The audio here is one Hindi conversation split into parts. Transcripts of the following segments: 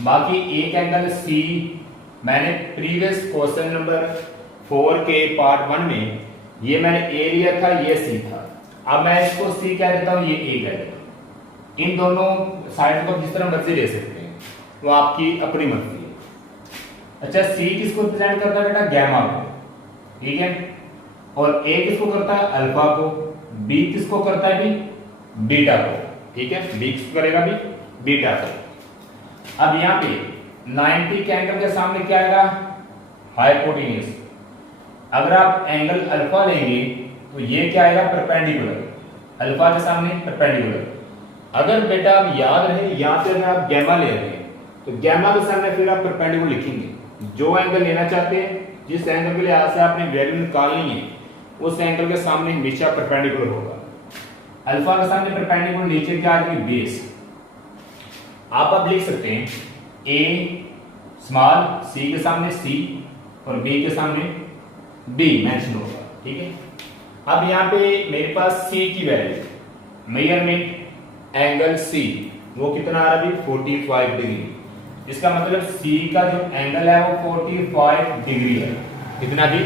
बाकी एक एंगल सी मैंने प्रीवियस क्वेश्चन नंबर 4 के पार्ट 1 में ये मैंने ए लिया था, ये सी था। अब मैं इसको सी कह देता हूं, ये ए कह देता हूं। इन दोनों साइड को जिस तरह मर्जी ले सकते हैं, वो आपकी अपनी मर्जी है। अच्छा, सी किसको रिप्रेजेंट करता है बेटा? गैमा को, ठीक है। और ए किसको करता है? अल्फा को। बी किसको करता है? भी बीटा को, ठीक है। बी किसको करेगा? भी बीटा को। अब यहां पे 90 के एंगल के सामने क्या आएगा? हाइपोटेन्यूज। अगर आप एंगल अल्फा लेंगे तो ये क्या आएगा? परपेंडिकुलर। अल्फा के सामने परपेंडिकुलर। अगर बेटा आप याद रहे, यहां पे अगर आप गैमा ले रहे हैं तो गैमा के सामने फिर आप परपेंडिकुलर लिखेंगे। जो एंगल लेना चाहते हैं, जिस एंगल के लिहाज से आपने वैल्यू निकालनी है, उस एंगल के सामने हमेशा परपेंडिकुलर होगा। अल्फा के सामने परपेंडिकुलर, नीचे क्या आ जाएगी? बेस। आप अब लिख सकते हैं ए स्मॉल, सी के सामने सी और बी के सामने बी मेंशन होगा, ठीक है। अब यहां पे मेरे पास सी की वैल्यू, मेजरमेंट एंगल सी, वो कितना आ रहा है? 45 डिग्री। इसका मतलब सी का जो एंगल है वो 45 डिग्री है। कितना भी?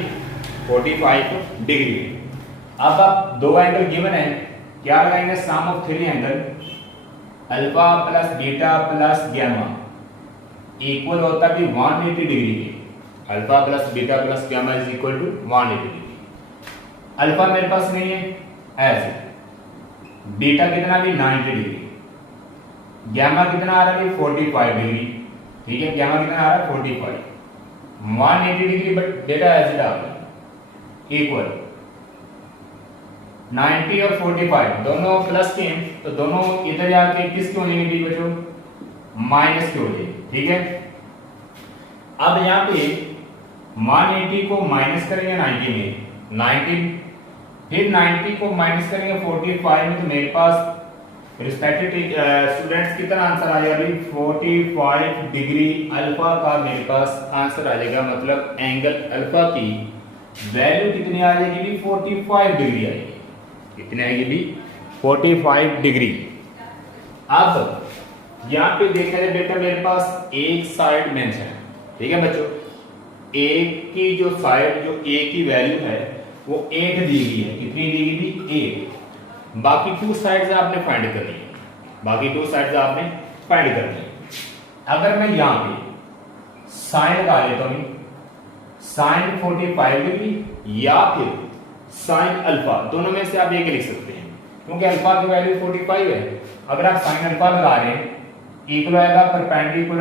45 डिग्री। अब आप दो एंगल गिवन है, क्या लगाएंगे? Sum of three angle alpha plus beta plus gamma equal होता है 180 डिग्री के। Alpha plus beta plus gamma is equal to 180 degree. Alpha मेरे पास नहीं है, ऐसे। बीटा कितना भी? 90 डिग्री। गैमा कितना आ रहा है? 45 डिग्री, ठीक है। गैमा कितना आ रहा है? 45। 180 डिग्री बट डेटा ऐसे डाल इक्वल 90 और 45 दोनों प्लस के हैं, तो दोनों इधर जाके किसके हो जाएंगे बच्चों? माइनस के हो जाएंगे, ठीक है। अब यहां पे 180 को माइनस करेंगे 90 में, 90, फिर 90 को माइनस करेंगे 45 में, तो मेरे पास रिस्पेक्टेड स्टूडेंट्स कितना आंसर आ जाएगा? 45 डिग्री अल्फा का मेरे पास आंसर आ जाएगा। मतलब एंगल अल्फा की वैल्यू कितनी आ जाएगी? भी 45 डिग्री आएगी। कितने आएगी भी? 45 डिग्री। अब यहां पे देखा जाए बेटा, मेरे पास एक साइड मेंशन है, ठीक है बच्चों। एक की जो साइड, जो ए की वैल्यू है वो 8 दी गई है। कितनी दी गई भी? 8। बाकी टू साइड्स आपने फाइंड करनी है, बाकी टू साइड्स आपने फाइंड करनी है। अगर मैं यहां पे साइन लगा लेता हूं, साइन 45 डिग्री या फिर साइन अल्फा, दोनों में से आप एक लिख सकते हैं, क्योंकि अल्फा की वैल्यू 45 है। अगर आप साइन अल्फा लगा रहे हैं, इक्वल आएगा परपेंडिकुलर